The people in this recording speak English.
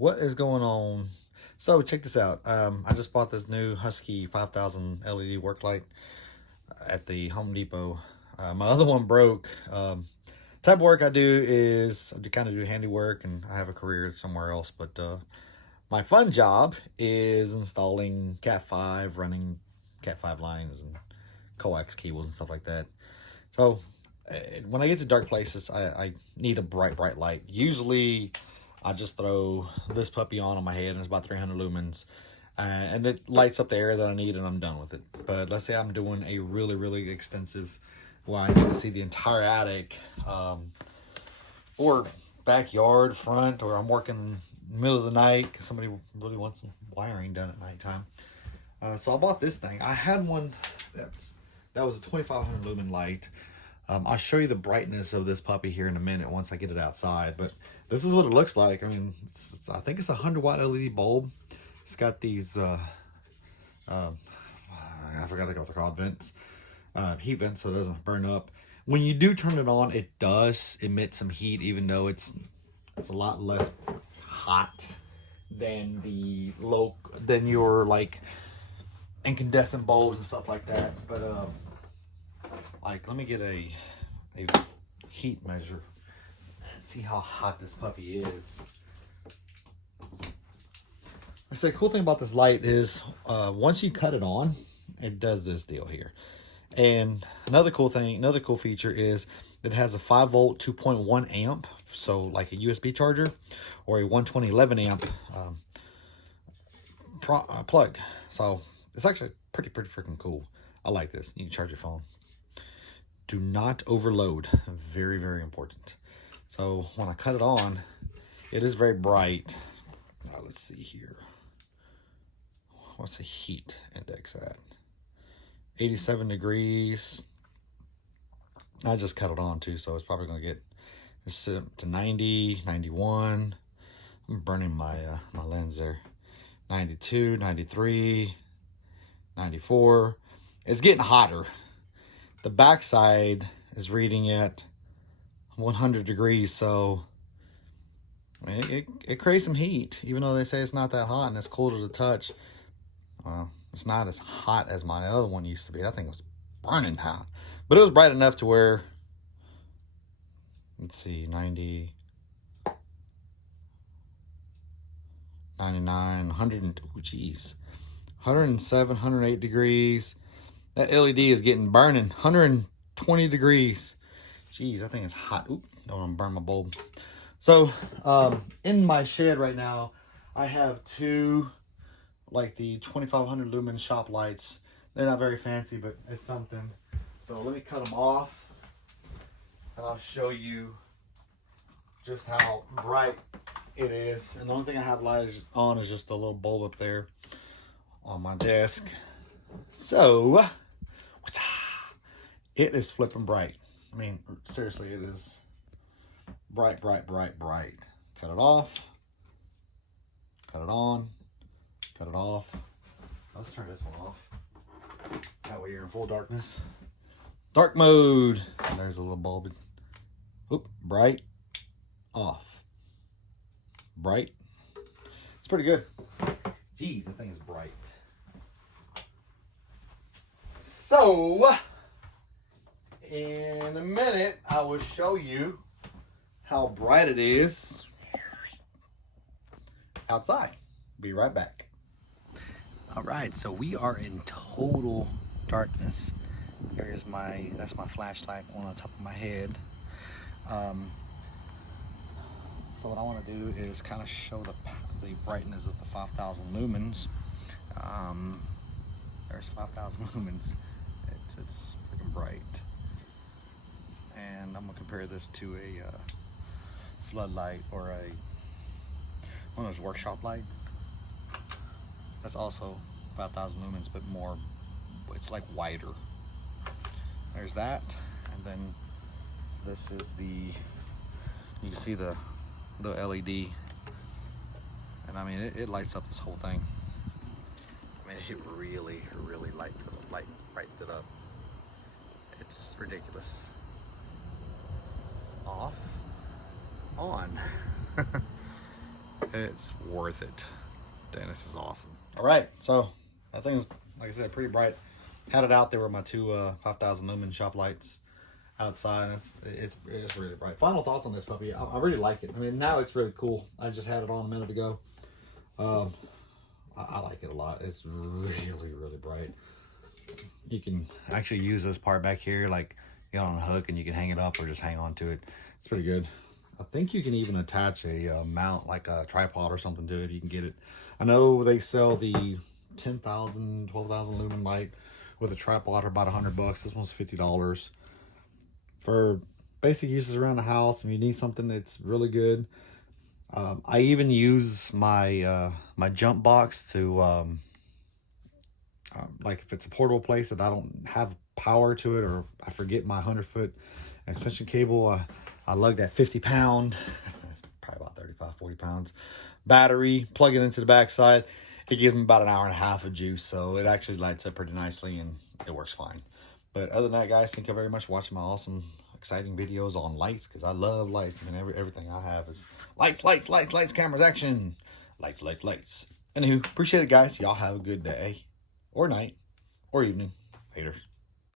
What is going on? So check this out. I just bought this new Husky 5000 LED work light at the Home Depot. My other one broke. Type of work I do is I kind of do handiwork, and I have a career somewhere else. But my fun job is installing Cat 5, running Cat 5 lines and coax cables and stuff like that. So when I get to dark places, I need a bright light. Usually I just throw this puppy on my head, and it's about 300 lumens. And it lights up the area that I need, and I'm done with it. But let's say I'm doing a really extensive, well, I need to see the entire attic, or backyard, front, or I'm working middle of the night because somebody really wants some wiring done at nighttime. So I bought this thing. I had one that was a 2500 lumen light. I'll show you the brightness of this puppy here in a minute once I get it outside, but this is what it looks like. I mean, I think it's a 100-watt LED bulb. It's got these, I forgot what they're called, vents, heat vents, so it doesn't burn up. When you do turn it on, it does emit some heat, even though it's a lot less hot than your like incandescent bulbs and stuff like that. But like, let me get a heat measure and see how hot this puppy is. I say, cool thing about this light is once you cut it on, it does this deal here. And another cool feature is it has a 5-volt 2.1 amp, so like a USB charger, or a 120/11 amp plug. So it's actually pretty freaking cool. I like this. You can charge your phone. Do not overload. Very important. So when I cut it on, it is very bright. Now let's see here. What's the heat index at? 87 degrees. I just cut it on too, so it's probably going to get to 90, 91. I'm burning my my lens there. 92, 93, 94. It's getting hotter. The backside is reading at 100 degrees, so I mean, it creates some heat, even though they say it's not that hot and it's cool to the touch. It's not as hot as my other one used to be. That thing was burning hot, but it was bright enough to where, let's see, 90, 99, 100, oh geez, 107, 108 degrees. That LED is getting burning, 120 degrees. Jeez, that thing is hot. Oop, don't want to burn my bulb. So, in my shed right now, I have two, like the 2500 lumen shop lights. They're not very fancy, but it's something. So let me cut them off, and I'll show you just how bright it is. And the only thing I have light on is just a little bulb up there on my desk. So it is flipping bright. I mean, seriously, it is bright. Cut it off, cut it on, cut it off. Let's turn this one off. That way you're in full darkness. Dark mode. And there's a little bulb. Oop, bright, off, bright. It's pretty good. Jeez, the thing is bright. So, in a minute, I will show you how bright it is outside. Be right back. All right, so we are in total darkness. That's my flashlight on top of my head. So what I want to do is kind of show the brightness of the 5000 lumens. There's 5000 lumens. It's freaking bright. And I'm gonna compare this to a floodlight or one of those workshop lights. That's also 5000 lumens, but more, it's like wider. There's that, and then this is you can see the LED, and I mean it lights up this whole thing. I mean, it really brightens it up. It's ridiculous. Off, on. It's worth it. Dang, this is awesome. All right, so that thing is, like I said, pretty bright. Had it out there with my two 5,000 lumen shop lights outside. It's really bright. Final thoughts on this puppy. I really like it. I mean, now it's really cool. I just had it on a minute ago. I like it a lot. It's really bright. You can actually use this part back here, like get on a hook and you can hang it up or just hang on to it. It's pretty good. I think you can even attach a mount, like a tripod or something to it. You can get it. I know they sell the 10,000, 12,000 lumen light with a tripod for about $100. This one's $50 for basic uses around the house. If you need something that's really good. I even use my my jump box to like if it's a portable place that I don't have power to it, or I forget my 100-foot extension cable, I lug that 50-pound, that's probably about 35, 40 pounds battery, plug it into the backside. It gives me about an hour and a half of juice, so it actually lights up pretty nicely and it works fine. But other than that, guys, thank you very much for watching my awesome, exciting videos on lights, because I love lights. I mean, everything I have is lights, cameras, action. Lights. Anywho, appreciate it, guys. Y'all have a good day or night or evening. Later.